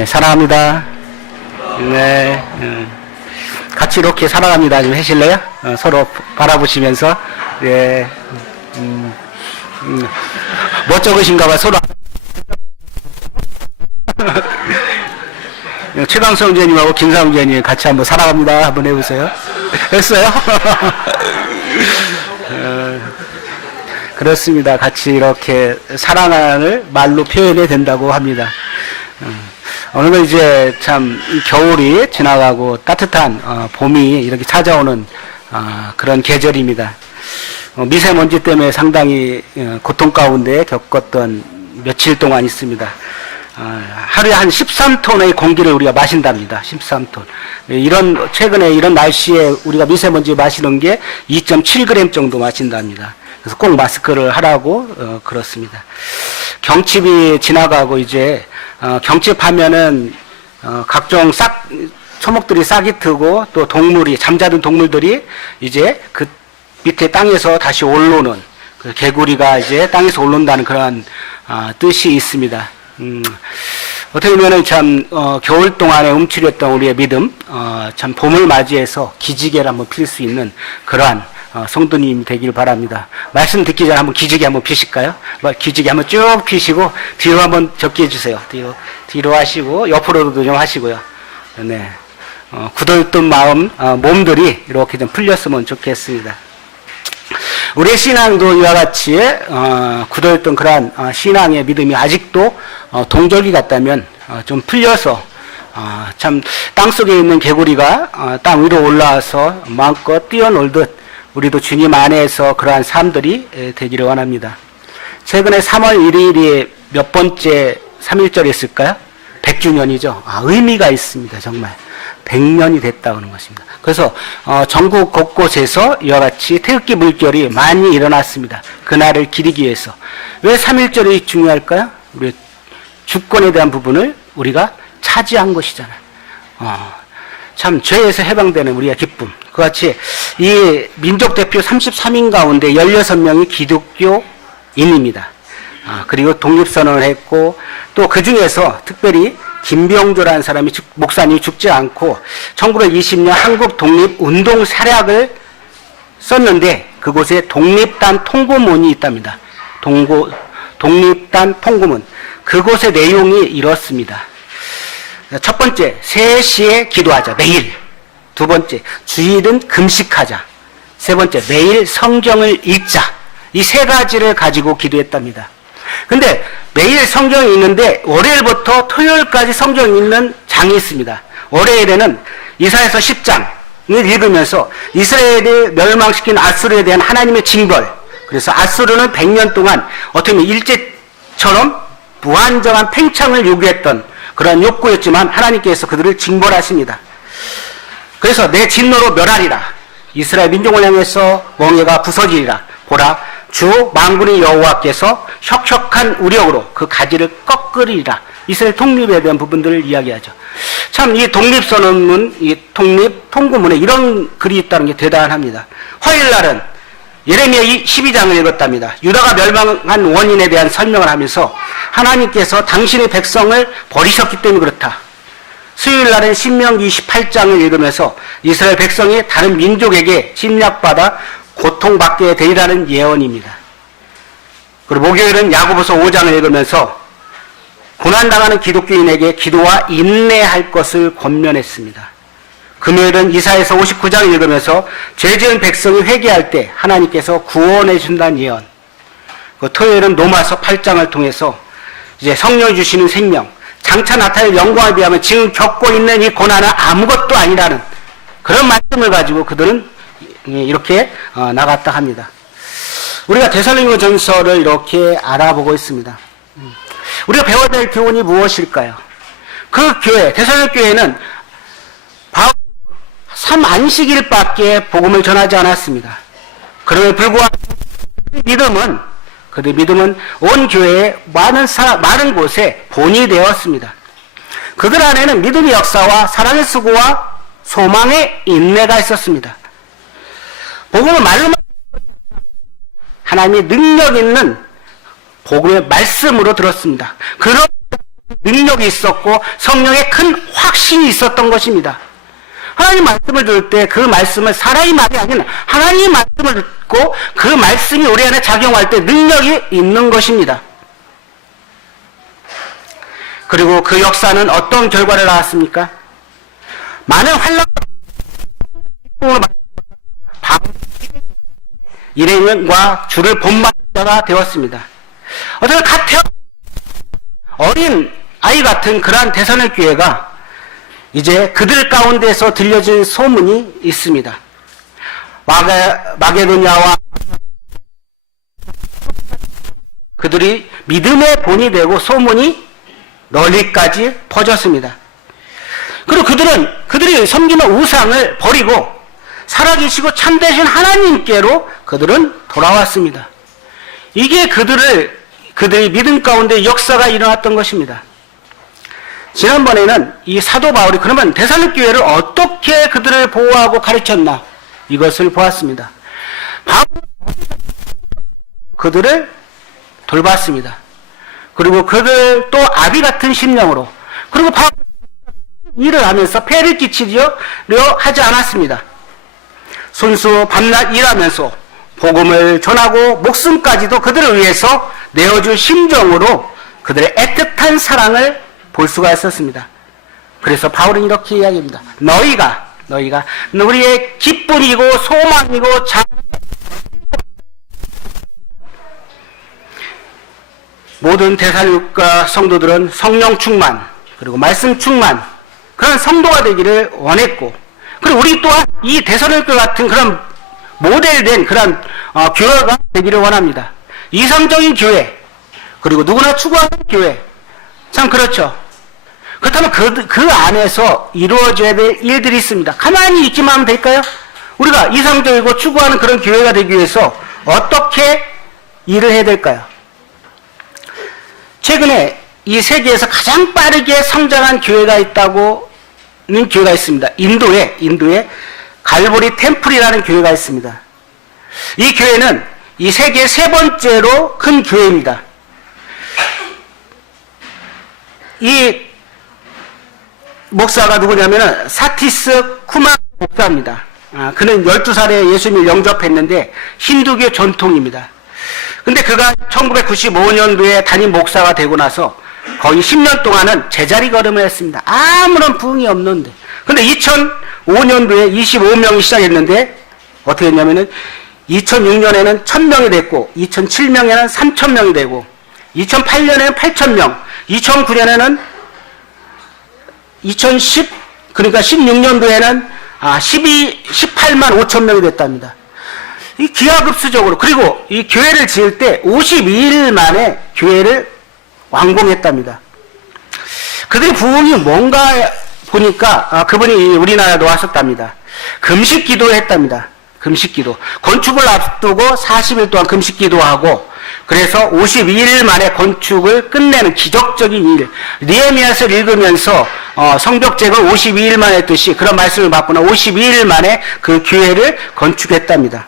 네, 사랑합니다. 네, 같이 이렇게 사랑합니다. 좀 하실래요? 서로 바라보시면서. 예, 뭐 적으신가봐, 서로. 최강성 의원님하고 김상훈 의원님 같이 한번 사랑합니다. 한번 해보세요. 했어요? 그렇습니다. 같이 이렇게 사랑을 말로 표현해야 된다고 합니다. 오늘은 이제 참 겨울이 지나가고 따뜻한 봄이 이렇게 찾아오는 그런 계절입니다. 미세먼지 때문에 상당히 고통 가운데 겪었던 며칠 동안 있습니다. 하루에 한 13톤의 공기를 우리가 마신답니다. 13톤. 최근에 이런 날씨에 우리가 미세먼지 마시는 게 2.7g 정도 마신답니다. 그래서 꼭 마스크를 하라고 그렇습니다. 경칩이 지나가고 이제 경칩하면은 각종 초목들이 싹이 트고 또 동물이 잠자던 동물들이 이제 그 밑에 땅에서 다시 올라오는 그 개구리가 이제 땅에서 올라온다는 그런 뜻이 있습니다. 어떻게 보면은 참 겨울 동안에 움츠렸던 우리의 믿음, 참 봄을 맞이해서 기지개를 한번 필 수 있는 그러한 성도님 되길 바랍니다. 말씀 듣기 전에 한번 기지개 한번 피실까요? 기지개 한번 쭉 피시고 뒤로 한번 접게 해주세요. 뒤로 하시고 옆으로도 좀 하시고요. 네, 굳어있던 마음, 몸들이 이렇게 좀 풀렸으면 좋겠습니다. 우리의 신앙도 이와 같이 굳어있던 그러한 신앙의 믿음이 아직도 동절기 같다면 좀 풀려서 참 땅속에 있는 개구리가 땅 위로 올라와서 마음껏 뛰어놀듯 우리도 주님 안에서 그러한 삶들이 되기를 원합니다. 최근에 3월 1일이 몇 번째 3.1절이었을까요? 100주년이죠. 의미가 있습니다. 정말 100년이 됐다는 것입니다. 그래서 전국 곳곳에서 이와 같이 태극기 물결이 많이 일어났습니다. 그날을 기리기 위해서. 왜 3.1절이 중요할까요? 우리 주권에 대한 부분을 우리가 차지한 것이잖아요. 참 죄에서 해방되는 우리의 기쁨. 그같이 이 민족 대표 33인 가운데 16명이 기독교인입니다. 그리고 독립선언을 했고 또 그 중에서 특별히 김병조라는 사람이 목사님이 죽지 않고 1920년 한국 독립운동 사략을 썼는데 그곳에 독립단 통고문이 있답니다. 독립단 통고문. 그곳의 내용이 이렇습니다. 첫 번째, 3시에 기도하자. 매일. 두 번째, 주일은 금식하자. 세 번째, 매일 성경을 읽자. 이 세 가지를 가지고 기도했답니다. 근데 매일 성경이 있는데 월요일부터 토요일까지 성경 읽는 장이 있습니다. 월요일에는 이사야서 10장을 읽으면서 이스라엘을 멸망시킨 아수르에 대한 하나님의 징벌. 그래서 아수르는 100년 동안 어떻게 보면 일제처럼 무한정한 팽창을 요구했던 그런 욕구였지만 하나님께서 그들을 징벌하십니다. 그래서 내 진노로 멸하리라. 이스라엘 민족을 향해서 멍에가 부서지리라. 보라, 주 만군의 여호와께서 혁혁한 우력으로 그 가지를 꺾으리라. 이스라엘 독립에 대한 부분들을 이야기하죠. 참 이 독립선언문, 이 독립 통고문에 이런 글이 있다는 게 대단합니다. 화요일 날은 예레미야 12장을 읽었답니다. 유다가 멸망한 원인에 대한 설명을 하면서 하나님께서 당신의 백성을 버리셨기 때문에 그렇다. 수요일 날은 신명기 28장을 읽으면서 이스라엘 백성이 다른 민족에게 침략받아 고통받게 되리라는 예언입니다. 그리고 목요일은 야고보서 5장을 읽으면서 고난당하는 기독교인에게 기도와 인내할 것을 권면했습니다. 금요일은 이사야서 59장을 읽으면서 죄지은 백성이 회개할 때 하나님께서 구원해 준다는 예언. 토요일은 로마서 8장을 통해서 이제 성령이 주시는 생명, 장차 나타날 영광에 비하면 지금 겪고 있는 이 고난은 아무것도 아니라는 그런 말씀을 가지고 그들은 이렇게 나갔다 합니다. 우리가 데살로니가전서를 이렇게 알아보고 있습니다. 우리가 배워야 될 교훈이 무엇일까요? 그 교회, 데살로니가 교회는 바울 3안식일밖에 복음을 전하지 않았습니다. 그럼에도 불구하고 그들의 믿음은 온 교회의 많은 곳에 본이 되었습니다. 그들 안에는 믿음의 역사와 사랑의 수고와 소망의 인내가 있었습니다. 복음은 말로만 하나님의 능력 있는 복음의 말씀으로 들었습니다. 그런 능력이 있었고 성령의 큰 확신이 있었던 것입니다. 하나님 말씀을 들을 때 그 말씀을 사람의 말이 아니라 하나님 말씀을 듣고 그 말씀이 우리 안에 작용할 때 능력이 있는 것입니다. 그리고 그 역사는 어떤 결과를 낳았습니까? 많은 환란과 일행과 주를 본받는 자가 되었습니다. 어떤 어린 아이 같은 그러한 대선의 교회가 이제 그들 가운데서 들려진 소문이 있습니다. 마게도냐와 그들이 믿음의 본이 되고 소문이 널리까지 퍼졌습니다. 그리고 그들이 섬기는 우상을 버리고 살아계시고 참되신 하나님께로 그들은 돌아왔습니다. 이게 그들의 믿음 가운데 역사가 일어났던 것입니다. 지난번에는 이 사도 바울이 그러면 데살로니가 교회를 어떻게 그들을 보호하고 가르쳤나 이것을 보았습니다. 바울은 그들을 돌봤습니다. 그리고 그들 또 아비 같은 심령으로 그리고 바울은 일을 하면서 폐를 끼치려 하지 않았습니다. 손수 밤낮 일하면서 복음을 전하고 목숨까지도 그들을 위해서 내어줄 심정으로 그들의 애틋한 사랑을 볼 수가 있었습니다. 그래서 바울은 이렇게 이야기합니다. 너희가 우리의 기쁨이고 소망이고 모든 데살로니가 성도들은 성령 충만 그리고 말씀 충만 그런 성도가 되기를 원했고 그리고 우리 또한 이 데살로니가 같은 그런 모델된 그런 교회가 되기를 원합니다. 이상적인 교회 그리고 누구나 추구하는 교회 참 그렇죠. 그렇다면 그 안에서 이루어져야 될 일들이 있습니다. 가만히 있기만 하면 될까요? 우리가 이상적이고 추구하는 그런 교회가 되기 위해서 어떻게 일을 해야 될까요? 최근에 이 세계에서 가장 빠르게 성장한 교회가 있다고는 교회가 있습니다. 인도에 갈보리 템플이라는 교회가 있습니다. 이 교회는 이 세계 세 번째로 큰 교회입니다. 이 목사가 누구냐면은 사티스 쿠마 목사입니다. 그는 12살에 예수님을 영접했는데 힌두교 전통입니다. 근데 그가 1995년도에 담임 목사가 되고 나서 거의 10년 동안은 제자리 걸음을 했습니다. 아무런 부흥이 없는데. 근데 2005년도에 25명이 시작했는데 어떻게 했냐면은 2006년에는 1000명이 됐고 2007년에는 3000명이 되고 2008년에는 8000명 2009년에는 그러니까 16년도에는 18만 5천 명이 됐답니다. 이 기하급수적으로 그리고 이 교회를 지을 때 52일 만에 교회를 완공했답니다. 그들의 부흥이 뭔가 보니까 그분이 우리나라도 왔었답니다. 금식 기도를 했답니다. 금식기도. 건축을 앞두고 40일 동안 금식기도하고 그래서 52일 만에 건축을 끝내는 기적적인 일. 느헤미야서를 읽으면서 성벽재건을 52일 만에 했듯이 그런 말씀을 받거나 52일 만에 그 교회를 건축했답니다.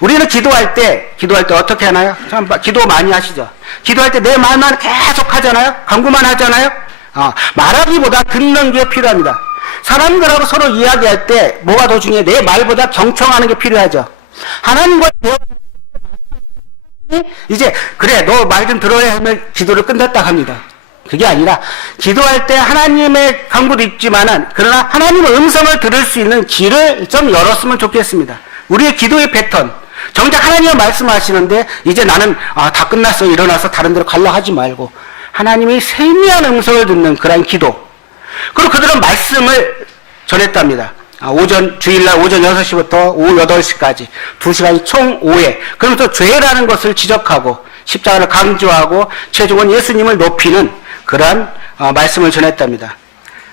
우리는 기도할 때 어떻게 하나요? 참 기도 많이 하시죠? 기도할 때 내 말만 계속 하잖아요? 간구만 하잖아요? 말하기보다 듣는 게 필요합니다. 사람들하고 서로 이야기할 때 뭐가 더 중요해? 내 말보다 경청하는 게 필요하죠. 하나님과 이제 그래 너 말 좀 들어야 하면 기도를 끝냈다 합니다. 그게 아니라 기도할 때 하나님의 강구도 있지만은 그러나 하나님의 음성을 들을 수 있는 길을 좀 열었으면 좋겠습니다. 우리의 기도의 패턴 정작 하나님은 말씀하시는데 이제 나는 다 끝났어 일어나서 다른 데로 갈라 하지 말고 하나님의 세미한 음성을 듣는 그런 기도. 그리고 그들은 말씀을 전했답니다. 주일날 오전 6시부터 오후 8시까지 2시간이 총 5회. 그러면서 죄라는 것을 지적하고 십자가를 강조하고 최종은 예수님을 높이는 그러한 말씀을 전했답니다.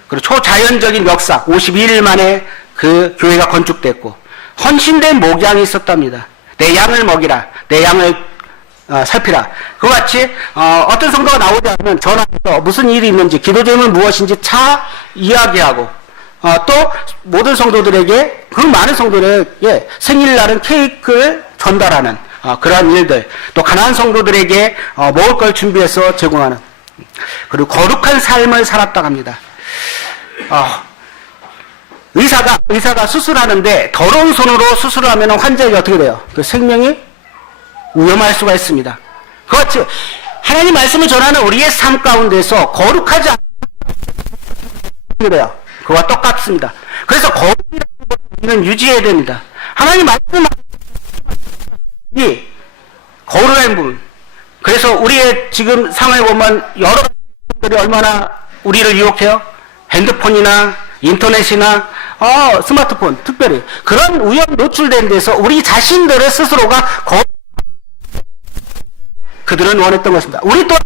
그리고 초자연적인 역사 52일 만에 그 교회가 건축됐고 헌신된 목양이 있었답니다. 내 양을 먹이라. 내 양을 살피라. 그와 같이 어떤 성도가 나오지 않으면 전화해서 무슨 일이 있는지 기도 제목은 무엇인지 이야기하고 또 모든 성도들에게 그 많은 성도들에게 생일날은 케이크를 전달하는 그러한 일들 또 가난한 성도들에게 먹을 걸 준비해서 제공하는 그리고 거룩한 삶을 살았다고 합니다. 의사가 수술하는데 더러운 손으로 수술을 하면 환자에게 어떻게 돼요? 그 생명이 위험할 수가 있습니다. 그렇지. 하나님 말씀을 전하는 우리의 삶 가운데서 거룩하지 않게 돼요. 그와 똑같습니다. 그래서 거룩이라는 것을 우리는 유지해야 됩니다. 하나님 말씀이 거룩한 부분. 그래서 우리의 지금 상황에 보면 여러 가지들이 얼마나 우리를 유혹해요? 핸드폰이나 인터넷이나 스마트폰 특별히 그런 위험 노출된 데서 우리 자신들의 스스로가 그들은 원했던 것입니다. 우리 또한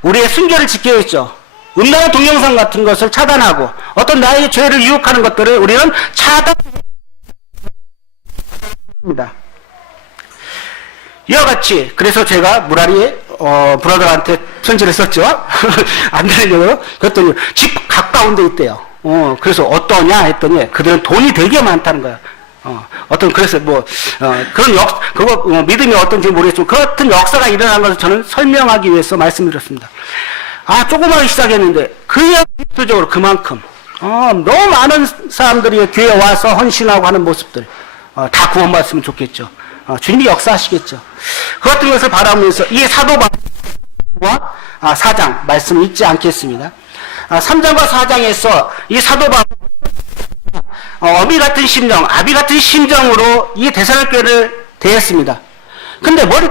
우리의 순결을 지켜야 했죠. 음란한 동영상 같은 것을 차단하고 어떤 나의 죄를 유혹하는 것들을 우리는 차단합니다. 이와 같이 그래서 제가 무라리 브라더한테 편지를 썼죠. 안 되려고요. 그랬더니 집 가까운 데 있대요. 그래서 어떠냐 했더니 그들은 돈이 되게 많다는 거야. 그래서 그거 믿음이 어떤지 모르겠지만 그 같은 역사가 일어난 것을 저는 설명하기 위해서 말씀드렸습니다. 조그맣게 시작했는데 그냥 필수적으로 그만큼 너무 많은 사람들이 교회에 와서 헌신하고 하는 모습들 다 구원받았으면 좋겠죠. 주님이 역사하시겠죠. 그 같은 것을 바라보면서 이 사도 바울과 4장 말씀 잊지 않겠습니다. 3장과 4장에서 이 사도 바울 어미 같은 심정, 아비 같은 심정으로 이 데살로니가를 대했습니다. 근데 머리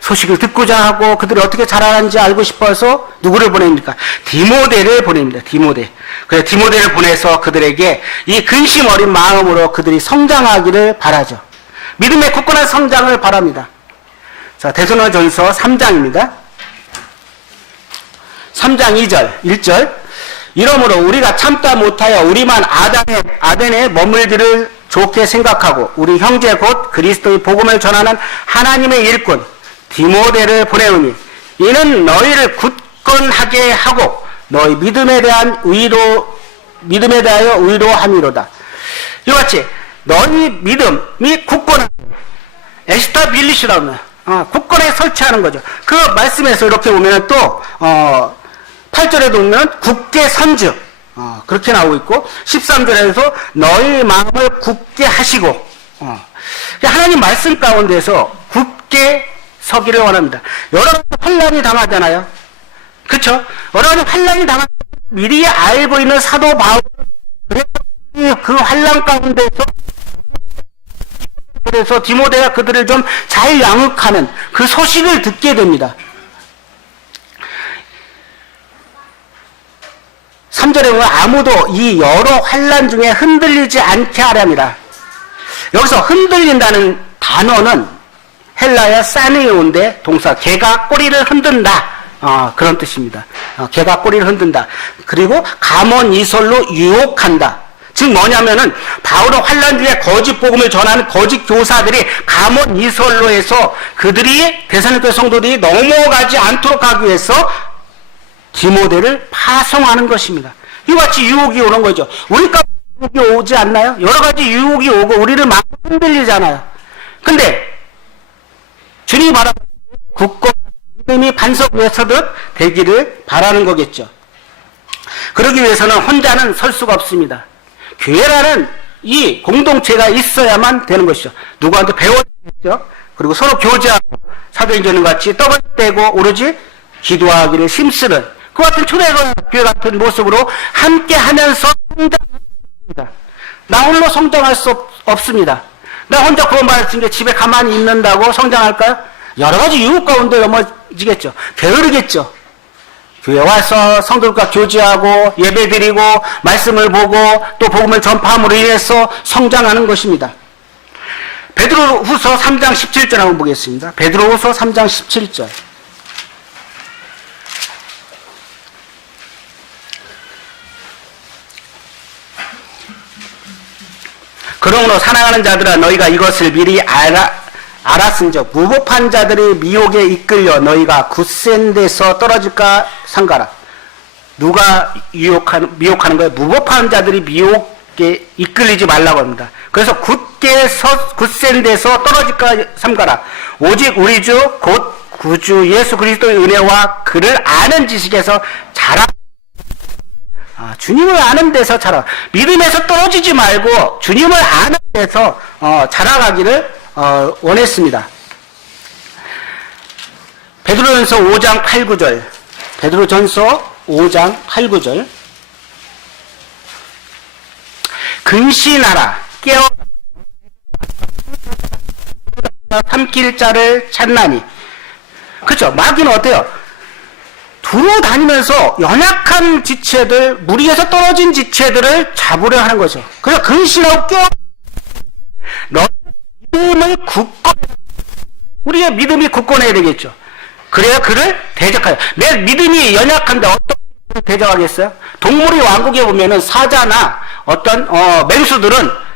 소식을 듣고자 하고 그들이 어떻게 자라는지 알고 싶어서 누구를 보냅니까? 디모데를 보냅니다. 디모데. 그래서 디모데를 보내서 그들에게 이 근심 어린 마음으로 그들이 성장하기를 바라죠. 믿음의 굳건한 성장을 바랍니다. 자, 데살로니가전서 3장입니다. 3장 1절. 이러므로 우리가 참다 못하여 우리만 아덴에 머물기를 좋게 생각하고 우리 형제 곧 그리스도의 복음을 전하는 하나님의 일꾼 디모데를 보내오니 이는 너희를 굳건하게 하고 너희 믿음에 대하여 의로함이로다. 이와 같이 너희 믿음이 굳건한 에스타빌리시라고 합니다. 굳건에 설치하는 거죠. 그 말씀에서 이렇게 보면 또 8절에도 보면 굳게 선주 그렇게 나오고 있고 13절에서 너희 마음을 굳게 하시고 하나님 말씀 가운데서 굳게 서기를 원합니다. 여러 가지 환난이 당하잖아요. 그렇죠? 여러 가지 환난이 당한 미리 알고 있는 사도 바울 그 환난 가운데서 그래서 디모데가 그들을 좀 잘 양육하는 그 소식을 듣게 됩니다. 3절에 보면 아무도 이 여러 환난 중에 흔들리지 않게 하랍니다. 여기서 흔들린다는 단어는 헬라의 사네오인데 동사 개가 꼬리를 흔든다. 그런 뜻입니다. 개가 꼬리를 흔든다. 그리고 가몬이설로 유혹한다. 즉 뭐냐면은 바울은 환난 중에 거짓 복음을 전하는 거짓 교사들이 가몬이설로 해서 그들이 데살로니가 성도들이 넘어가지 않도록 하기 위해서 디모데를 파송하는 것입니다. 이와 같이 유혹이 오는 거죠. 우리가 유혹이 오지 않나요? 여러 가지 유혹이 오고 우리를 막 흔들리잖아요. 근데 주님이 바라는 굳건 믿음이 반석 위에 서듯 되기를 바라는 거겠죠. 그러기 위해서는 혼자는 설 수가 없습니다. 교회라는 이 공동체가 있어야만 되는 것이죠. 누구한테 배워야겠죠. 그리고 서로 교제하고 사도행전 같이 떡을 떼고 오로지 기도하기를 힘쓰는 그 같은 초대교회 같은 모습으로 함께 하면서 성장합니다. 나 홀로 성장할 수 없습니다. 나 혼자 구원받았으니까 집에 가만히 있는다고 성장할까요? 여러 가지 유혹 가운데 넘어지겠죠. 게으르겠죠. 교회 와서 성도들과 교제하고 예배드리고 말씀을 보고 또 복음을 전파함으로 인해서 성장하는 것입니다. 베드로후서 3장 17절 한번 보겠습니다. 베드로후서 3장 17절. 그러므로 사랑하는 자들아 너희가 이것을 미리 알았은즉 무법한 자들의 미혹에 이끌려 너희가 굳센 데서 떨어질까 삼가라. 누가 미혹하는 거예요? 무법한 자들이 미혹에 이끌리지 말라고 합니다. 그래서 굳센 데서 떨어질까 삼가라. 오직 우리 주 곧 구주 예수 그리스도의 은혜와 그를 아는 지식에서 자라. 주님을 아는 데서 자라. 믿음에서 떨어지지 말고 주님을 아는 데서 자라가기를 원했습니다. 베드로전서 5장 8, 9절. 베드로전서 5장 8, 9절. 근신하라. 깨어 삼킬 자를 찾나니. 그렇죠. 마귀는 어때요? 두루 다니면서 연약한 지체들, 무리에서 떨어진 지체들을 잡으려 하는 거죠. 그래서 근신하고 깨어 너 믿음을 우리의 믿음이 굳건해야 되겠죠. 그래야 그를 대적하여. 내 믿음이 연약한데 어떤 대적하겠어요? 동물의 왕국에 보면은 사자나 어떤 맹수들은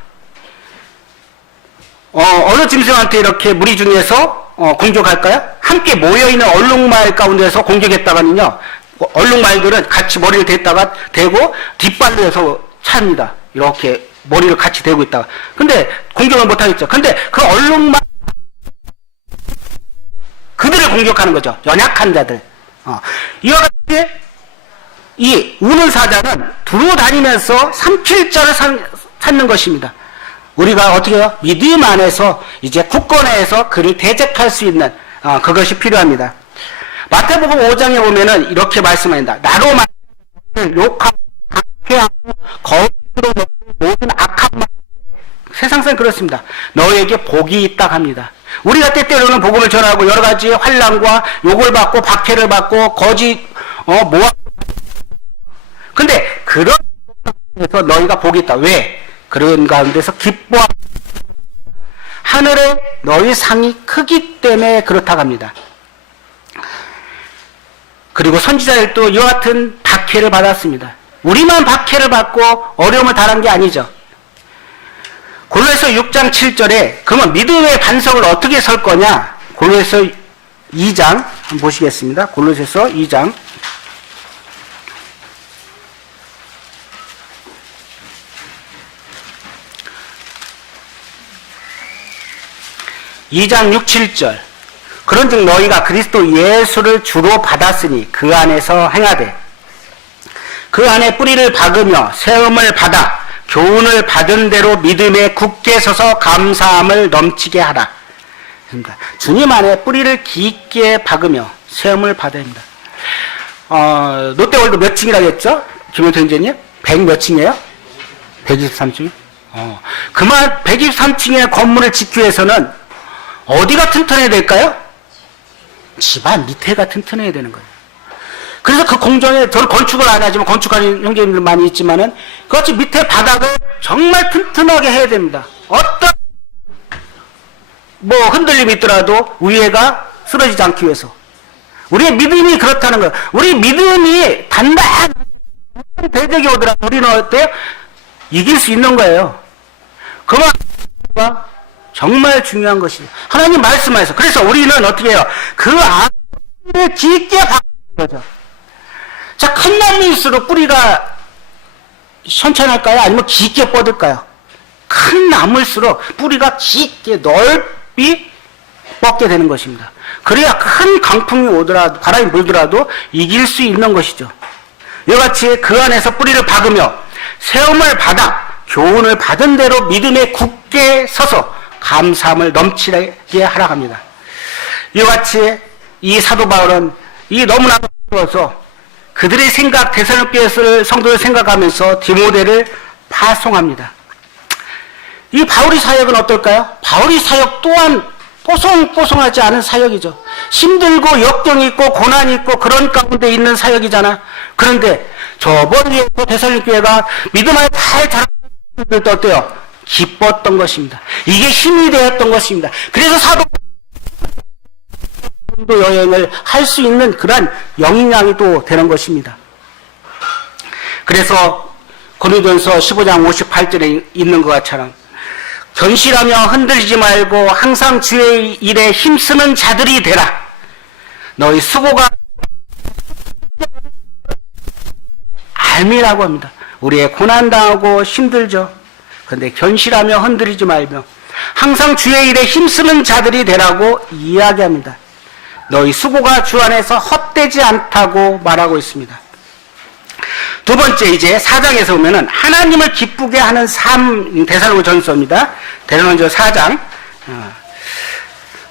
어느 짐승한테 이렇게 무리 중에서 공격할까요? 함께 모여있는 얼룩말 가운데서 공격했다가는요, 얼룩말들은 같이 머리를 대고 뒷발로 해서 찹니다. 이렇게 머리를 같이 대고 있다가. 근데 공격을 못하겠죠. 근데 그 얼룩말 그들을 공격하는 거죠. 연약한 자들. 이와 같이 이 우는 사자는 두루 다니면서 삼킬 자를 찾는 것입니다. 우리가 어떻게 해요? 믿음 안에서 이제 굳건해서 그를 대적할 수 있는 그것이 필요합니다. 마태복음 5장에 보면은 이렇게 말씀합니다. 나로 말하는 욕하고 박해하고 거짓으로 먹고 모든 악한 말. 세상상 그렇습니다. 너에게 복이 있다 합니다. 우리가 때때로는 복음을 전하고 여러 가지 환난과 욕을 받고 박해를 받고 거짓 근데 그런 가운데서 너희가 복이 있다. 왜? 그런 가운데서 기뻐 하늘에 너희 상이 크기 때문에 그렇다고 합니다. 그리고 선지자들도 이와 같은 박해를 받았습니다. 우리만 박해를 받고 어려움을 당한 게 아니죠. 골로새서 6장 7절에 그러면 믿음의 반석을 어떻게 설 거냐? 골로새서 2장 한번 보시겠습니다. 골로새서 2장 2장 6, 7절. 그런즉 너희가 그리스도 예수를 주로 받았으니 그 안에서 행하되 그 안에 뿌리를 박으며 세움을 받아 교훈을 받은 대로 믿음에 굳게 서서 감사함을 넘치게 하라. 그러니까 주님 안에 뿌리를 깊게 박으며 세움을 받아야 합니다. 롯데월드 몇 층이라고 했죠? 김용태 형제님? 100 몇 층이에요? 123층? 그만 123층의 건물을 짓기 위해서는 어디가 튼튼해야 될까요? 집안 밑에가 튼튼해야 되는 거예요. 그래서 그 공정에, 저는 건축을 안 하지만 건축하는 형제님들 많이 있지만은, 그같이 밑에 바닥을 정말 튼튼하게 해야 됩니다. 어떤, 흔들림이 있더라도 위에가 쓰러지지 않기 위해서. 우리의 믿음이 그렇다는 거예요. 우리 믿음이 단단한 대적이 오더라도 우리는 어때요? 이길 수 있는 거예요. 그만, 정말 중요한 것이에요. 하나님 말씀하셔서. 그래서 우리는 어떻게 해요? 그 안을 깊게 박는 거죠. 자, 큰 나무일수록 뿌리가 현찮을까요? 아니면 깊게 뻗을까요? 큰 나무일수록 뿌리가 깊게 넓이 뻗게 되는 것입니다. 그래야 큰 강풍이 오더라도, 바람이 불더라도 이길 수 있는 것이죠. 이와 같이 그 안에서 뿌리를 박으며 세움을 받아 교훈을 받은 대로 믿음에 굳게 서서 감사함을 넘치게 하라 합니다. 이와 같이 이 사도 바울은 이 너무나도 어려워서 그들의 생각, 데살로니가 성도를 생각하면서 디모데를 파송합니다. 이 바울의 사역은 어떨까요? 바울의 사역 또한 뽀송뽀송하지 않은 사역이죠. 힘들고 역경이 있고 고난이 있고 그런 가운데 있는 사역이잖아. 그런데 저번에 데살로니가 교회가 믿음 안에 잘 자란 분들도 어때요? 기뻤던 것입니다. 이게 힘이 되었던 것입니다. 그래서 사도 여행을 할 수 있는 그러한 영향이 또 되는 것입니다. 그래서 고린도전서 15장 58절에 있는 것처럼 견실하며 흔들리지 말고 항상 주의 일에 힘쓰는 자들이 되라. 너희 수고가 알미라고 합니다. 우리의 고난당하고 힘들죠. 그런데 견실하며 흔들리지 말며 항상 주의 일에 힘쓰는 자들이 되라고 이야기합니다. 너희 수고가 주 안에서 헛되지 않다고 말하고 있습니다. 두 번째, 이제 4장에서 보면은 하나님을 기쁘게 하는 삶, 데살로니가전서입니다. 데살로니가전서 4장.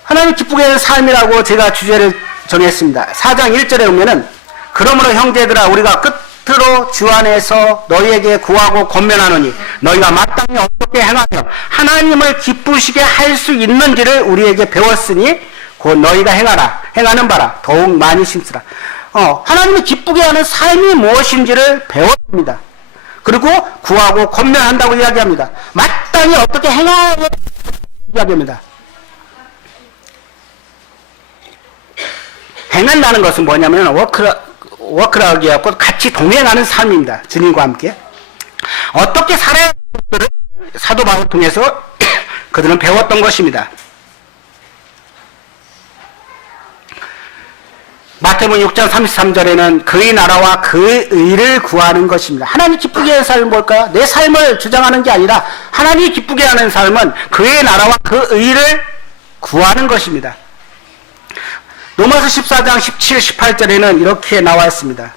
하나님을 기쁘게 하는 삶이라고 제가 주제를 정했습니다. 4장 1절에 보면은 그러므로 형제들아 우리가 끝으로 주 안에서 너희에게 구하고 권면하노니 너희가 마땅히 어떻게 행하며 하나님을 기쁘시게 할 수 있는지를 우리에게 배웠으니 곧 너희가 행하는 바라 더욱 많이 심쓰라. 하나님을 기쁘게 하는 삶이 무엇인지를 배웠습니다. 그리고 구하고 권면한다고 이야기합니다. 마땅히 어떻게 행하고 이야기합니다. 행한다는 것은 뭐냐면 워크라고 해갖고 같이 동행하는 삶입니다. 주님과 함께. 어떻게 살아야 하는 것들을 사도 바울을 통해서 그들은 배웠던 것입니다. 마태복음 6장 33절에는 그의 나라와 그의 의를 구하는 것입니다. 하나님 기쁘게 하는 삶은 뭘까요? 내 삶을 주장하는 게 아니라 하나님이 기쁘게 하는 삶은 그의 나라와 그 의를 구하는 것입니다. 로마서 14장 17, 18절에는 이렇게 나와 있습니다.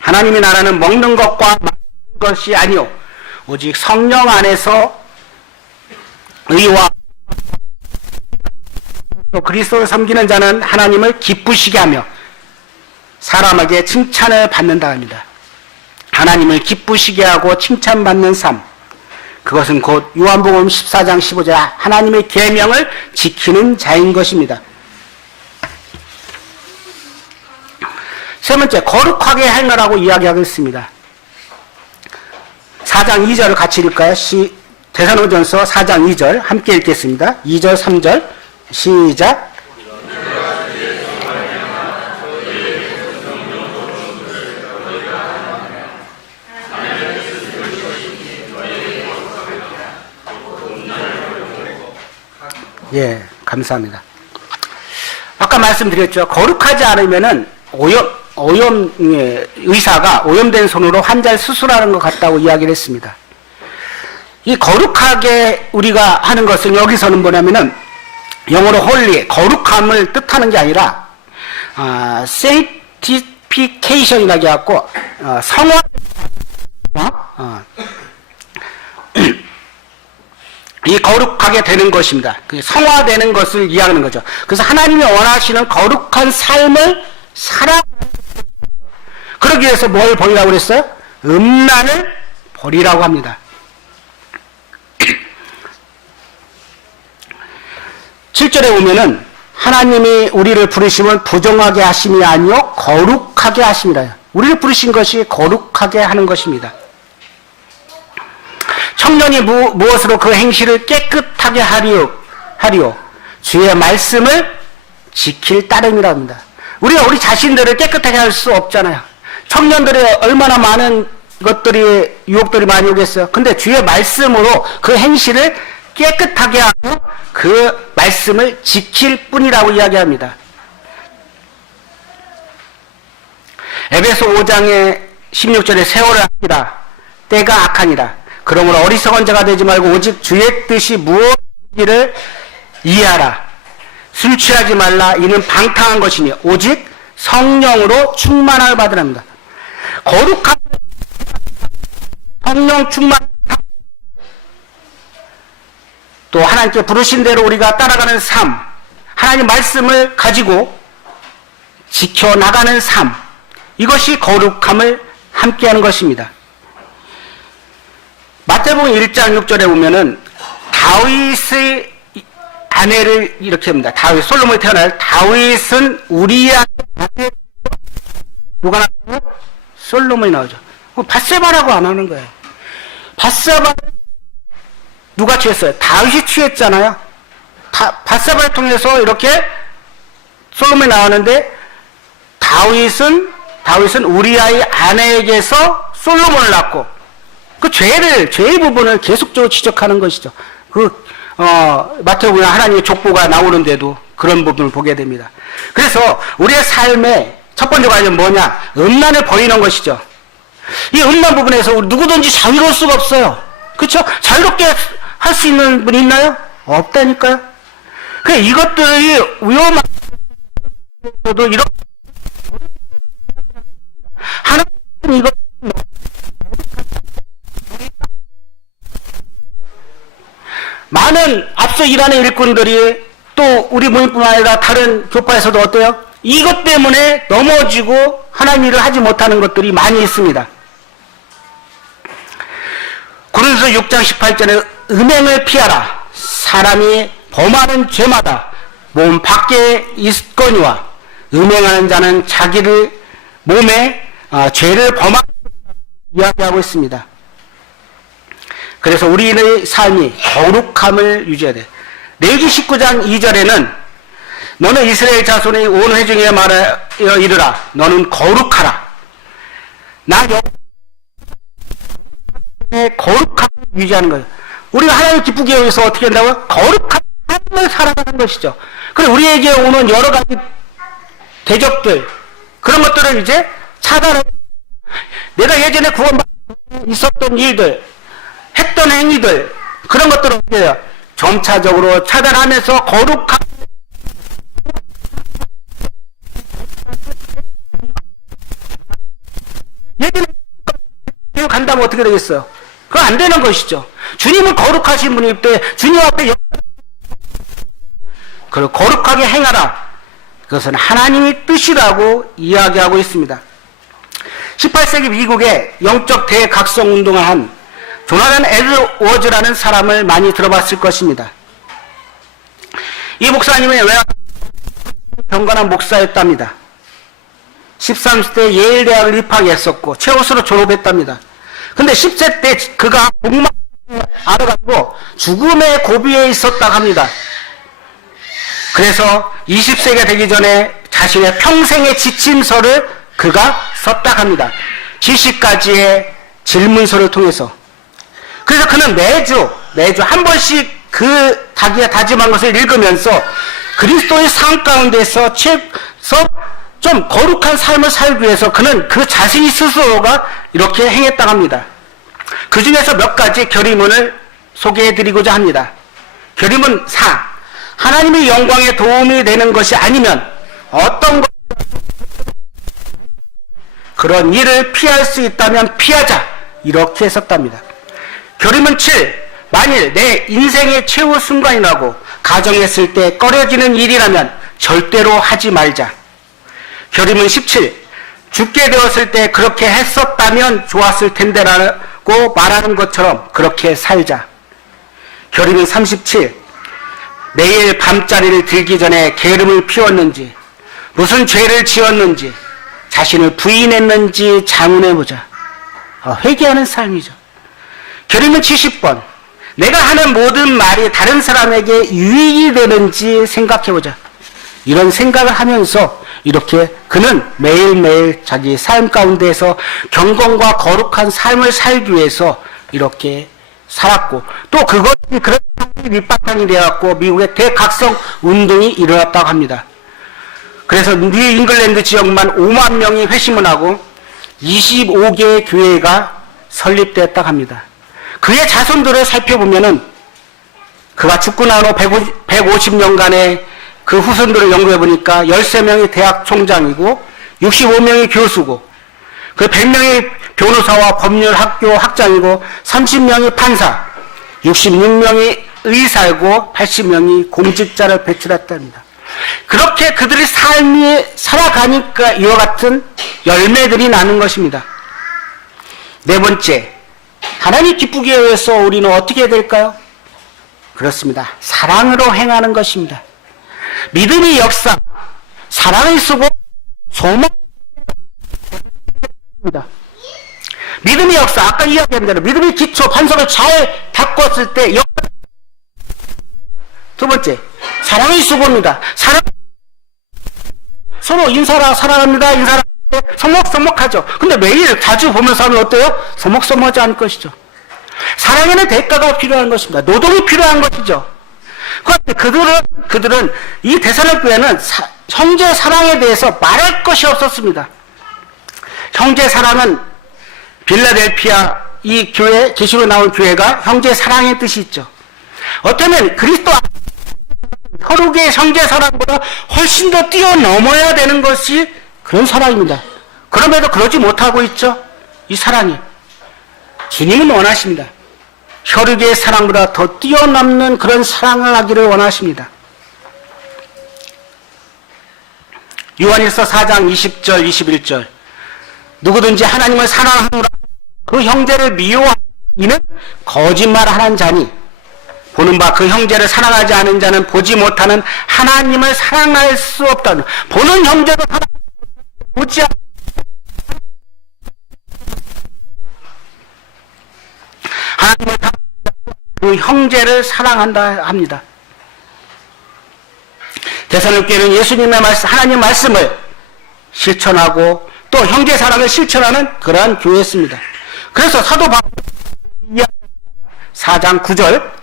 하나님의 나라는 먹는 것과 마시는 것이 아니요 오직 성령 안에서 의와 또 그리스도를 섬기는 자는 하나님을 기쁘시게 하며 사람에게 칭찬을 받는다 합니다. 하나님을 기쁘시게 하고 칭찬받는 삶, 그것은 곧 요한복음 14장 15절 하나님의 계명을 지키는 자인 것입니다. 세 번째, 거룩하게 행하라고 이야기하겠습니다. 4장 2절을 같이 읽을까요? 데살로니가전서 4장 2절 함께 읽겠습니다. 2절 3절 시작. 예, 감사합니다. 아까 말씀드렸죠. 거룩하지 않으면은 의사가 오염된 손으로 환자를 수술하는 것 같다고 이야기를 했습니다. 이 거룩하게 우리가 하는 것은 여기서는 뭐냐면은 영어로 홀리, 거룩함을 뜻하는 게 아니라 sanctification이라고 해갖고 성화 이 거룩하게 되는 것입니다. 성화되는 것을 이해하는 거죠. 그래서 하나님이 원하시는 거룩한 삶을 살아 그러기 위해서 뭘 버리라고 그랬어요? 음란을 버리라고 합니다. 7절에 보면은 하나님이 우리를 부르심은 부정하게 하심이 아니요 거룩하게 하심이라. 우리를 부르신 것이 거룩하게 하는 것입니다. 청년이 무엇으로 그 행실을 깨끗하게 하리요? 주의 말씀을 지킬 따름이라 합니다. 우리가 우리 자신들을 깨끗하게 할 수 없잖아요. 청년들이 얼마나 많은 것들이 유혹들이 많이 오겠어요. 근데 주의 말씀으로 그 행실을 깨끗하게 하고 그 말씀을 지킬 뿐이라고 이야기합니다. 에베소 5장의 16절에 세월을 아끼라 때가 악하니라. 그러므로 어리석은 자가 되지 말고 오직 주의 뜻이 무엇인지를 이해하라. 술 취하지 말라. 이는 방탕한 것이니 오직 성령으로 충만함을 받으랍니다. 거룩한 성령 충만, 또 하나님께 부르신 대로 우리가 따라가는 삶, 하나님 말씀을 가지고 지켜나가는 삶, 이것이 거룩함을 함께하는 것입니다. 마태복음 1장 6절에 보면은 다윗의 아내를 이렇게 합니다. 솔로몬이 태어날 다윗은 우리아의 아내, 누가 나와요? 솔로몬이 나오죠. 밧세바라고 안 하는 거예요. 밧세바를 누가 취했어요? 다윗이 취했잖아요. 밧세바를 통해서 이렇게 솔로몬이 나오는데 다윗은 우리아의 아내에게서 솔로몬을 낳고 그 죄의 부분을 계속적으로 지적하는 것이죠. 마태복음에 하나님의 족보가 나오는데도 그런 부분을 보게 됩니다. 그래서 우리의 삶의 첫 번째 과제는 뭐냐? 음란을 버리는 것이죠. 이 음란 부분에서 누구든지 자유로울 수가 없어요. 그렇죠? 자유롭게 할 수 있는 분이 있나요? 없다니까요. 그러니까 이것들이 위험한 것도 이런 하나님 이것 많은 앞서 일하는 일꾼들이 또 우리 모임뿐만 아니라 다른 교파에서도 어때요? 이것 때문에 넘어지고 하나님 일을 하지 못하는 것들이 많이 있습니다. 고린도서 6장 18절에 음행을 피하라. 사람이 범하는 죄마다 몸 밖에 있거니와 음행하는 자는 자기를 몸에 죄를 범하는 이야기하고 있습니다. 그래서 우리의 삶이 거룩함을 유지해야 돼. 레위기 19장 2절에는 너는 이스라엘 자손의 온 회중에 말하여 이르라. 너는 거룩하라. 나 여호와의 거룩함을 유지하는 거예요. 우리가 하나님 기쁘게 위해서 어떻게 한다고요? 거룩한 삶을 살아가는 것이죠. 그리고 우리에게 오는 여러 가지 대적들, 그런 것들을 이제 차단하고, 내가 예전에 구원받고 있었던 일들, 했던 행위들, 그런 것들을 어떻게 해요? 점차적으로 차단하면서 거룩한 예전에 간다면 어떻게 되겠어요? 그거 안 되는 것이죠. 주님은 거룩하신 분일 때 주님 앞에 그리고 거룩하게 행하라. 그것은 하나님의 뜻이라고 이야기하고 있습니다. 18세기 미국에 영적 대각성 운동을 한 조나단 에드워즈라는 사람을 많이 들어봤을 것입니다. 이 목사님은 왜 경건한 목사였답니다. 13세 예일 대학을 입학했었고 최우수로 졸업했답니다. 근데 10세 때 그가 복막을 알아가지고 죽음의 고비에 있었다고 합니다. 그래서 20세가 되기 전에 자신의 평생의 지침서를 그가 썼다고 합니다. 지시까지의 질문서를 통해서. 그래서 그는 매주 한 번씩 그 자기가 다짐한 것을 읽으면서 그리스도의 삶 가운데서 좀 거룩한 삶을 살기 위해서 그는 그 자신이 스스로가 이렇게 행했다고 합니다. 그 중에서 몇 가지 결의문을 소개해드리고자 합니다. 결의문 4. 하나님의 영광에 도움이 되는 것이 아니면 어떤 것 그런 일을 피할 수 있다면 피하자. 이렇게 했었답니다. 결의문 7. 만일 내 인생의 최후 순간이라고 가정했을 때 꺼려지는 일이라면 절대로 하지 말자. 결의문 17. 죽게 되었을 때 그렇게 했었다면 좋았을 텐데라고 말하는 것처럼 그렇게 살자. 결의문 37. 매일 밤자리를 들기 전에 게으름을 피웠는지, 무슨 죄를 지었는지, 자신을 부인했는지 자문해보자. 회개하는 삶이죠. 결의문 70번. 내가 하는 모든 말이 다른 사람에게 유익이 되는지 생각해보자. 이런 생각을 하면서 이렇게 그는 매일매일 자기 삶 가운데에서 경건과 거룩한 삶을 살기 위해서 이렇게 살았고, 또 그것이 그런 밑바탕이 되었고 미국의 대각성 운동이 일어났다고 합니다. 그래서 뉴 잉글랜드 지역만 5만 명이 회심을 하고 25개의 교회가 설립되었다고 합니다. 그의 자손들을 살펴보면은 그가 죽고 난 후 150년간의 그 후손들을 연구해보니까 13명이 대학 총장이고 65명이 교수고 그 100명이 변호사와 법률학교 학장이고 30명이 판사, 66명이 의사이고 80명이 공직자를 배출했답니다. 그렇게 그들의 삶이 살아가니까 이와 같은 열매들이 나는 것입니다. 네 번째, 하나님 기쁘게 위해서 우리는 어떻게 해야 될까요? 그렇습니다. 사랑으로 행하는 것입니다. 믿음의 역사, 사랑을 쓰고 소망입니다. 믿음의 역사, 아까 이야기한 대로 믿음의 기초, 반석을 잘 바꿨을 때 두 번째, 사랑의 수고입니다. 서로 인사라, 사랑합니다, 인사라, 서먹서먹하죠. 근데 매일 자주 보면서 하면 어때요? 서먹서먹하지 않을 것이죠. 사랑에는 대가가 필요한 것입니다. 노동이 필요한 것이죠. 그런데 그들은 이 데살로니가 교회는 형제 사랑에 대해서 말할 것이 없었습니다. 형제 사랑은 빌라델피아 이 교회, 계시로 나온 교회가 형제 사랑의 뜻이 있죠. 어쩌면 그리스도 서로의 형제 사랑보다 훨씬 더 뛰어넘어야 되는 것이 그런 사랑입니다. 그럼에도 그러지 못하고 있죠. 이 사랑이. 주님은 원하십니다. 혈육의 사랑보다 더 뛰어넘는 그런 사랑을 하기를 원하십니다. 요한일서 4장 20절 21절 누구든지 하나님을 사랑하노라 그 형제를 미워하는 이는 거짓말하는 자니 보는 바 그 형제를 사랑하지 않은 자는 보지 못하는 하나님을 사랑할 수 없다. 보는 형제도 보지 않는 하나님을 그 형제를 사랑한다 합니다. 데살로니가는 예수님의 말씀, 하나님 말씀을 실천하고 또 형제 사랑을 실천하는 그러한 교회였습니다. 그래서 사도 바울이 4장 9절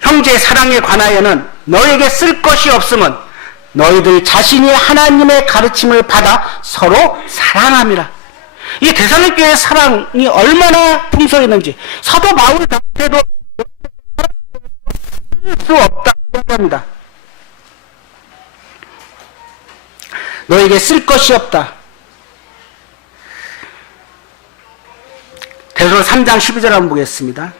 형제 사랑에 관하여는 너에게 쓸 것이 없으면 너희들 자신이 하나님의 가르침을 받아 서로 사랑함이라. 이 데살로니가의 사랑이 얼마나 풍성했는지 사도 바울 자체도 수 없다고 합니다. 너에게 쓸 것이 없다. 데살로니가 3장 12절 한번 보겠습니다.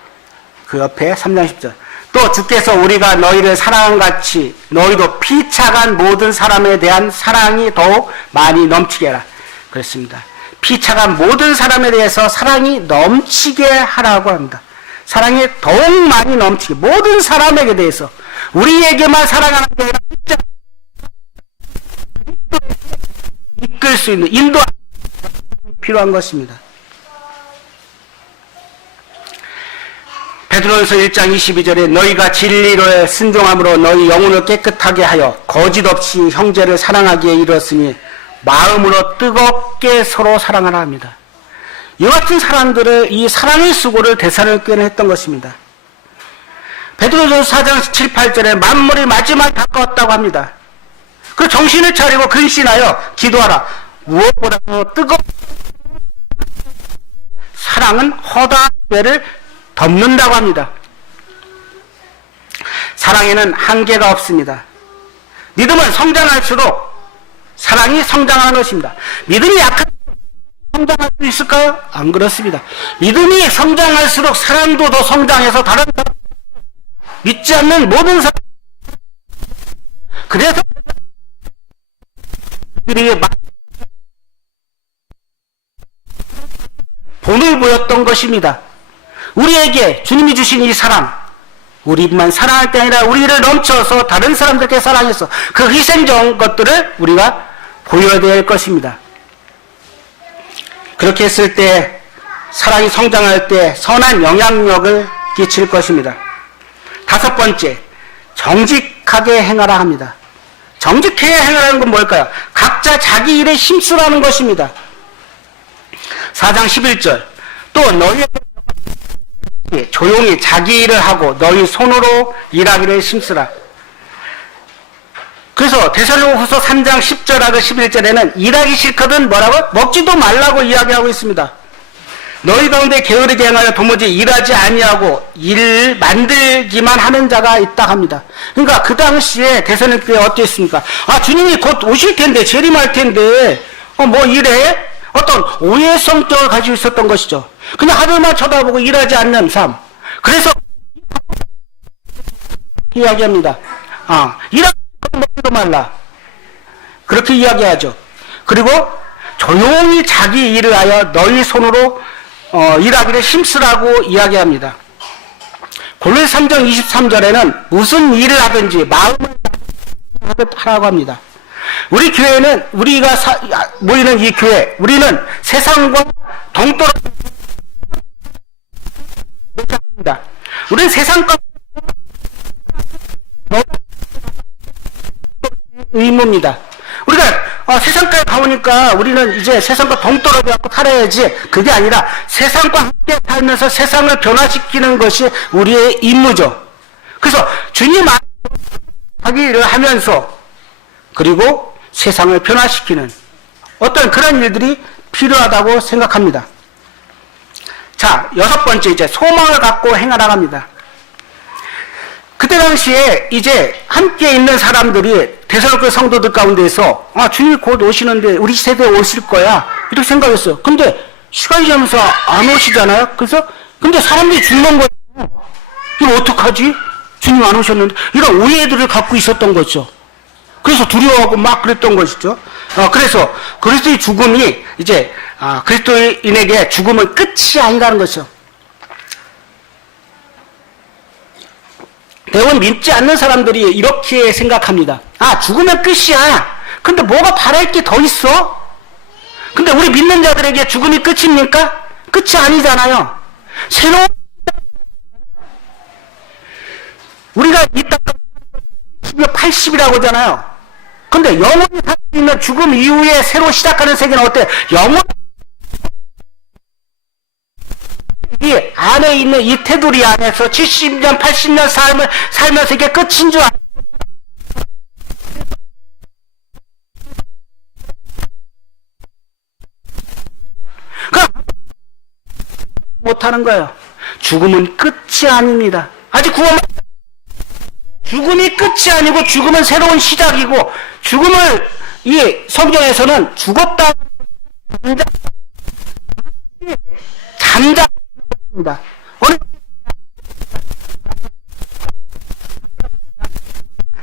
그 옆에 3장 10절. 또 주께서 우리가 너희를 사랑한 같이 너희도 피차간 모든 사람에 대한 사랑이 더욱 많이 넘치게 하라. 그랬습니다. 피차간 모든 사람에 대해서 사랑이 넘치게 하라고 합니다. 사랑이 더욱 많이 넘치게 모든 사람에게 대해서 우리에게만 사랑하는 게 아니라 이끌 수 있는 인도 필요한 것입니다. 베드로전서 1장 22절에 너희가 진리로의 순종함으로 너희 영혼을 깨끗하게 하여 거짓 없이 형제를 사랑하기에 이르렀으니 마음으로 뜨겁게 서로 사랑하라 합니다. 이 같은 사람들을 이 사랑의 수고를 데살로니가는 했던 것입니다. 베드로전서 4장 7, 8절에 만물이 마지막 가까웠다고 합니다. 그 정신을 차리고 근신하여 기도하라. 무엇보다도 뜨겁 사랑은 허다한 죄를 덮는다고 합니다. 사랑에는 한계가 없습니다. 믿음은 성장할수록 사랑이 성장하는 것입니다. 믿음이 약한 성장할 수 있을까요? 안 그렇습니다. 믿음이 성장할수록 사랑도 더 성장해서 다른 사람 믿지 않는 모든 사람 그래서 그들이 본을 보였던 것입니다. 우리에게 주님이 주신 이 사랑, 우리만 사랑할 때 아니라 우리를 넘쳐서 다른 사람들께 사랑해서 그 희생적 것들을 우리가 보여야 될 것입니다. 그렇게 했을 때 사랑이 성장할 때 선한 영향력을 끼칠 것입니다. 다섯 번째, 정직하게 행하라 합니다. 정직하게 행하라는 건 뭘까요? 각자 자기 일에 힘쓰라는 것입니다. 4장 11절 또 너희 조용히 자기 일을 하고 너희 손으로 일하기를 힘쓰라. 그래서 데살로니가후서 3장 10절하고 11절에는 일하기 싫거든 뭐라고? 먹지도 말라고 이야기하고 있습니다. 너희 가운데 게으르게 행하여 도무지 일하지 아니하고 일 만들기만 하는 자가 있다 합니다. 그러니까 그 당시에 데살로니가에 어땠습니까? 아 주님이 곧 오실 텐데 재림할 텐데 뭐 이래? 어떤 오해 성격을 가지고 있었던 것이죠. 그냥 하늘만 쳐다보고 일하지 않는 삶. 그래서 이야기합니다. 일하고 먹지도 말라. 그렇게 이야기하죠. 그리고 조용히 자기 일을 하여 너희 손으로 일하기를 힘쓰라고 이야기합니다. 골로새 3장 23절에는 무슨 일을 하든지 마음을 하듯 하라고 합니다. 우리 교회는 우리가 모이는 이 교회 우리는 세상과 동떨어져 못합니다. 우리는 세상과 의무입니다. 우리가 세상까지 가보니까 우리는 이제 세상과 동떨어져 갖고 살아야지 그게 아니라 세상과 함께 살면서 세상을 변화시키는 것이 우리의 임무죠. 그래서 주님 안에 자기 일을 하면서 그리고 세상을 변화시키는 어떤 그런 일들이 필요하다고 생각합니다. 자, 6번째 이제 소망을 갖고 행하라 합니다. 그때 당시에 이제 함께 있는 사람들이 데살로니가 성도들 가운데서 주님이 곧 오시는데 우리 세대에 오실 거야 이렇게 생각했어요. 근데 시간이 지나면서 안 오시잖아요. 그래서 근데 사람들이 죽는 거예요. 이거 어떡하지? 주님 안 오셨는데 이런 오해들을 갖고 있었던 거죠. 그래서 두려워하고 막 그랬던 것이죠. 그래서 그리스도의 죽음이 이제 그리스도인에게 죽음은 끝이 아니라는 것이죠. 대부분 믿지 않는 사람들이 이렇게 생각합니다. 죽으면 끝이야. 근데 뭐가 바랄 게 더 있어? 근데 우리 믿는 자들에게 죽음이 끝입니까? 끝이 아니잖아요. 새로운 우리가 이따 80이라고 하잖아요. 근데 영원히 살 수 있는 죽음 이후에 새로 시작하는 세계는 어때? 영원 이 안에 있는 이 테두리 안에서 70년, 80년 삶을 살면서 이게 끝인 줄 못하는 거예요. 죽음은 끝이 아닙니다. 아직 죽음이 끝이 아니고 죽음은 새로운 시작이고 죽음을 이 성경에서는 죽었다 잠자입니다.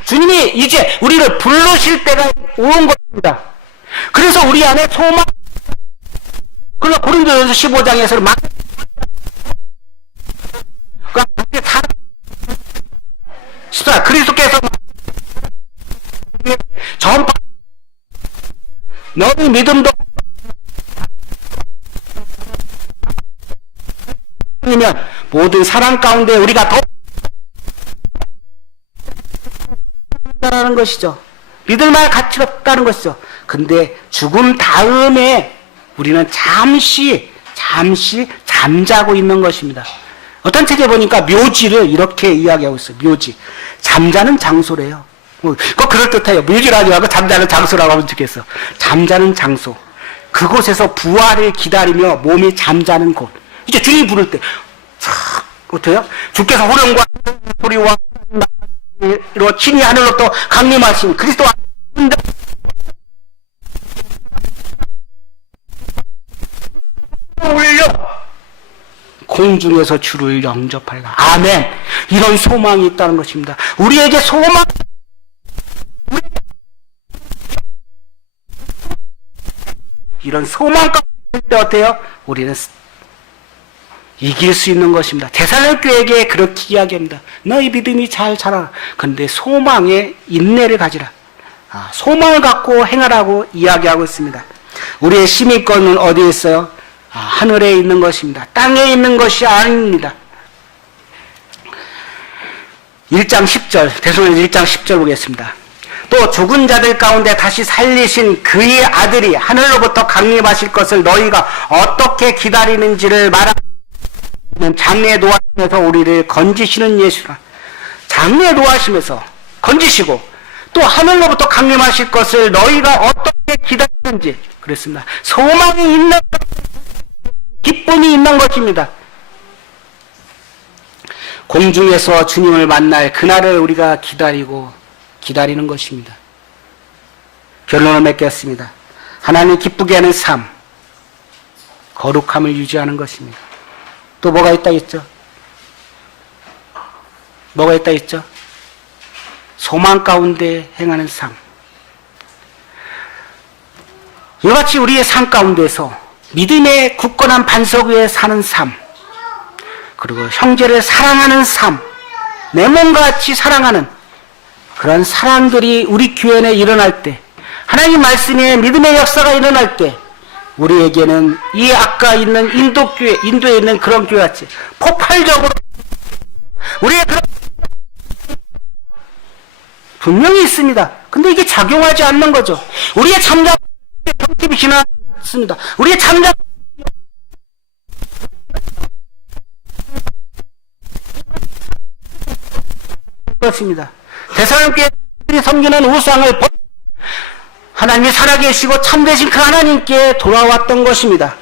주님이 이제 우리를 부르실 때가 온 것입니다. 그래서 우리 안에 소망 그러나 고린도전서 15장에서는 막 그리스도께서 전파 너희 믿음도 이면 모든 사랑 가운데 우리가 더 라는 것이죠. 믿을 만한 가치가 없다는 것이죠. 근데 죽음 다음에 우리는 잠시 잠자고 있는 것입니다. 어떤 책에 보니까 묘지를 이렇게 이야기하고 있어요. 묘지. 잠자는 장소래요. 꼭 그럴듯해요. 묘지라고 하고 잠자는 장소라고 하면 좋겠어. 잠자는 장소. 그곳에서 부활을 기다리며 몸이 잠자는 곳. 이제 주님 부를 때, 어때요? 주께서 호령과 소리와 로 친히 하늘로 또 강림하신 그리스도 올려 공중에서 주를 영접하리라. 아멘. 이런 소망이 있다는 것입니다. 우리에게 소망 이런 소망 가운데 있을 때 어때요? 우리는 이길 수 있는 것입니다. 데살로니가 교회에게 그렇게 이야기합니다. 너희 믿음이 잘 자라라. 근데 소망에 인내를 가지라. 소망을 갖고 행하라고 이야기하고 있습니다. 우리의 시민권은 어디에 있어요? 하늘에 있는 것입니다. 땅에 있는 것이 아닙니다. 1장 10절, 데살로니가 1장 10절 보겠습니다. 또 죽은 자들 가운데 다시 살리신 그의 아들이 하늘로부터 강림하실 것을 너희가 어떻게 기다리는지를 말하라. 장래에 노하시면서 우리를 건지시는 예수라. 장래에 노하시면서 건지시고 또 하늘로부터 강림하실 것을 너희가 어떻게 기다리는지 그랬습니다. 소망이 있는 기쁨이 있는 것입니다. 공중에서 주님을 만날 그날을 우리가 기다리는 것입니다. 결론을 맺겠습니다. 하나님 기쁘게 하는 삶, 거룩함을 유지하는 것입니다. 또 뭐가 있다 했죠? 뭐가 있다 했죠? 소망 가운데 행하는 삶. 이같이 우리의 삶 가운데서 믿음의 굳건한 반석 위에 사는 삶, 그리고 형제를 사랑하는 삶, 내 몸과 같이 사랑하는 그런 사랑들이 우리 교회 내에 일어날 때, 하나님 말씀에 믿음의 역사가 일어날 때, 우리에게는 이 아까 있는 인도에 있는 그런 교회 같이 폭발적으로 우리의 그런 분명히 있습니다. 근데 이게 작용하지 않는 거죠. 우리의 잠잠 경칩이 지났습니다. 우리의 잠잠 그렇습니다. 데살로니가 교회들이 섬기는 우상을 하나님이 살아계시고 참되신 그 하나님께 돌아왔던 것입니다.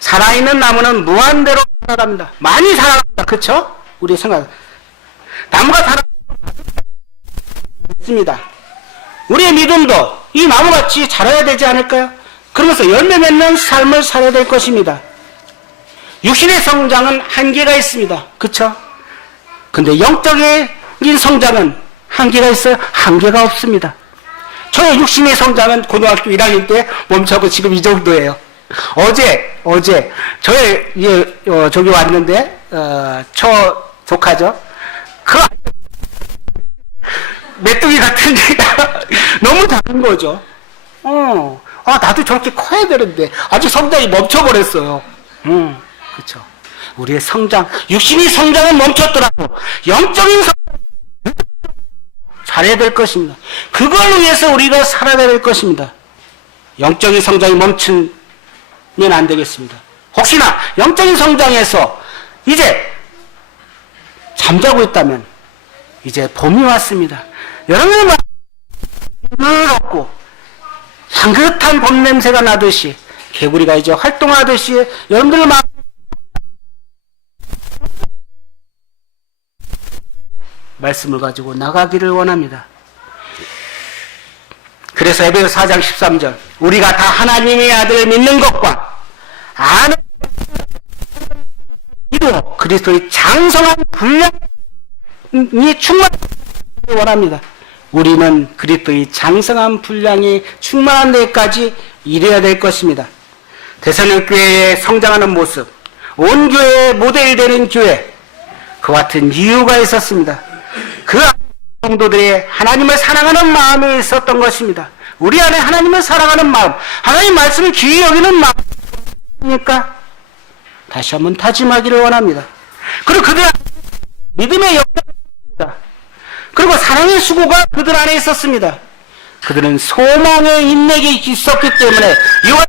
살아있는 나무는 무한대로 살아갑니다. 많이 살아갑니다. 그쵸? 우리 생각. 나무가 살아갑니다. 우리의 믿음도 이 나무같이 자라야 되지 않을까요? 그러면서 열매 맺는 삶을 살아야 될 것입니다. 육신의 성장은 한계가 있습니다. 그쵸? 근데 영적인 성장은 한계가 있어요? 한계가 없습니다. 저의 육신의 성장은 고등학교 1학년 때 멈춰고 지금 이 정도예요. 어제 저의 저기 왔는데 저 조카죠. 그 메뚜기 같은 게가 너무 작은 거죠. 나도 저렇게 커야 되는데 아직 성장이 멈춰버렸어요. 그렇죠. 우리의 성장, 육신의 성장은 멈췄더라도 영적인 성장 잘해야 될 것입니다. 그걸 위해서 우리가 살아야 될 것입니다. 영적인 성장이 멈추면 안 되겠습니다. 혹시나 영적인 성장에서 이제 잠자고 있다면 이제 봄이 왔습니다. 여러분의 마음을 얻고 향긋한 봄 냄새가 나듯이 개구리가 이제 활동하듯이 여러분들의 마음 말씀을 가지고 나가기를 원합니다. 그래서 에베소 4장 13절 우리가 다 하나님의 아들을 믿는 것과 아는 이로 그리스도의 장성한 분량이 충만하기를 원합니다. 우리는 그리스도의 장성한 분량이 충만한 데까지 이르어야 될 것입니다. 대선의 교회의 성장하는 모습, 온 교회의 모델이 되는 교회, 그와 같은 이유가 있었습니다. 그 성도들의 하나님을 사랑하는 마음이 있었던 것입니다. 우리 안에 하나님을 사랑하는 마음, 하나님 말씀을 귀히 여기는 마음입니까? 다시 한번 다짐하기를 원합니다. 그리고 그들 안에 믿음의 역사가 있습니다. 그리고 사랑의 수고가 그들 안에 있었습니다. 그들은 소망의 인맥이 있었기 때문에 이와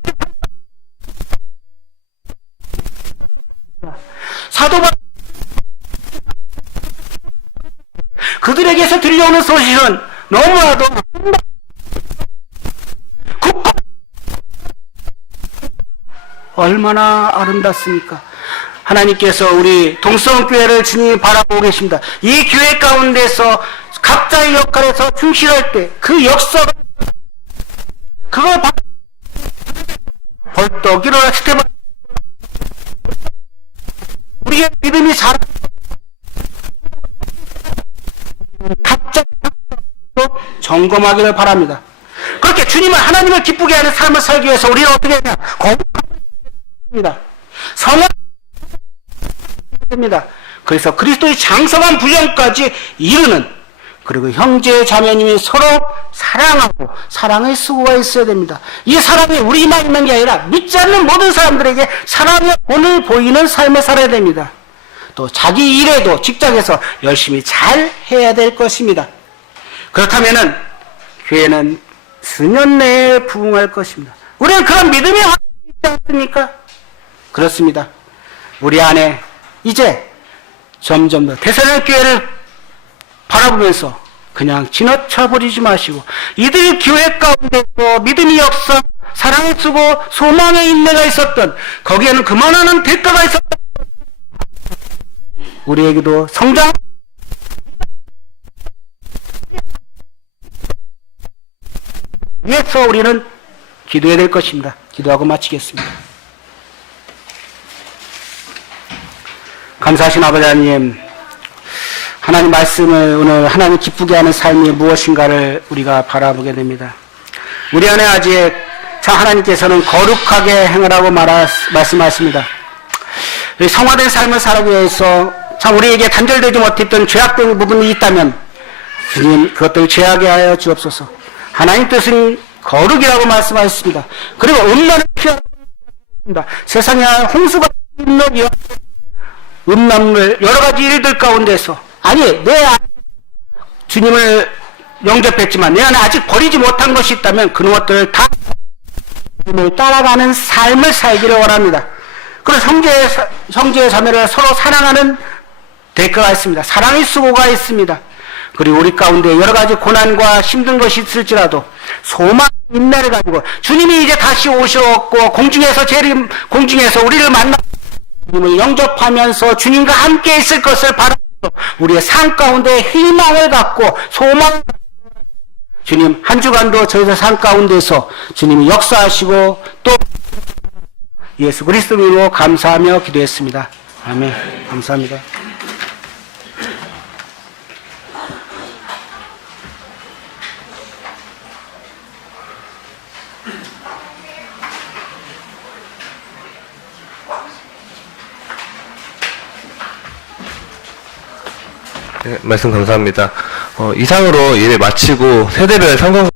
사도 바울 그들에게서 들려오는 소식은 너무나도 얼마나 아름답습니까? 하나님께서 우리 동성교회를 주님이 바라보고 계십니다. 이 교회 가운데서 각자의 역할에서 충실할 때 그 역사가 그걸 벌떡 일어났을 때마다 우리의 믿음이 자라 각자 점검하기를 바랍니다. 그렇게 주님을 하나님을 기쁘게 하는 삶을 살기 위해서 우리는 어떻게 하냐? 거듭합니다. 성화됩니다. 그래서 그리스도의 장성한 분량까지 이르는 그리고 형제 자매님이 서로 사랑하고 사랑의 수고가 있어야 됩니다. 이 사랑이 우리만 있는 게 아니라 믿지 않는 모든 사람들에게 사랑의 본을 보이는 삶을 살아야 됩니다. 또 자기 일에도 직장에서 열심히 잘 해야 될 것입니다. 그렇다면은 교회는 수년 내에 부흥할 것입니다. 우리는 그런 믿음이 있지 않습니까? 그렇습니다. 우리 안에 이제 점점 더 대선의 교회를 바라보면서 그냥 지나쳐 버리지 마시고 이들 교회 가운데서 믿음의 역사, 사랑을 쓰고 소망의 인내가 있었던 거기에는 그만하는 대가가 있었던 우리에게도 성장 위해서 우리는 기도해야 될 것입니다. 기도하고 마치겠습니다. 감사하신 아버지 하나님, 하나님 말씀을 오늘 하나님 기쁘게 하는 삶이 무엇인가를 우리가 바라보게 됩니다. 우리 안에 아직 참 하나님께서는 거룩하게 행하라고 말씀하십니다. 성화된 삶을 살기 위해서 참 우리에게 단절되지 못했던 죄악된 부분이 있다면 주님 그것들을 죄하게 하여 주옵소서. 하나님 뜻은 거룩이라고 말씀하셨습니다. 그리고 음란을 피하라. 세상에 홍수가 있는 음란물 여러 가지 일들 가운데서 아니 내 안에 주님을 영접했지만 내 안에 아직 버리지 못한 것이 있다면 그런 것들을 다 주님을 따라가는 삶을 살기를 원합니다. 그리고 형제 자매를 서로 사랑하는 대가가 있습니다. 사랑의 수고가 있습니다. 그리고 우리 가운데 여러 가지 고난과 힘든 것이 있을지라도 소망 인내를 가지고 주님이 이제 다시 오셨고 공중에서 재림 공중에서 우리를 만나 주님을 영접하면서 주님과 함께 있을 것을 바라면서 우리의 삶 가운데 희망을 갖고 소망을 주님 한 주간도 저희들 삶 가운데서 주님이 역사하시고 또 예수 그리스도로 감사하며 기도했습니다. 아멘. 감사합니다. 네, 말씀 감사합니다. 이상으로 예배 마치고 세대별 성경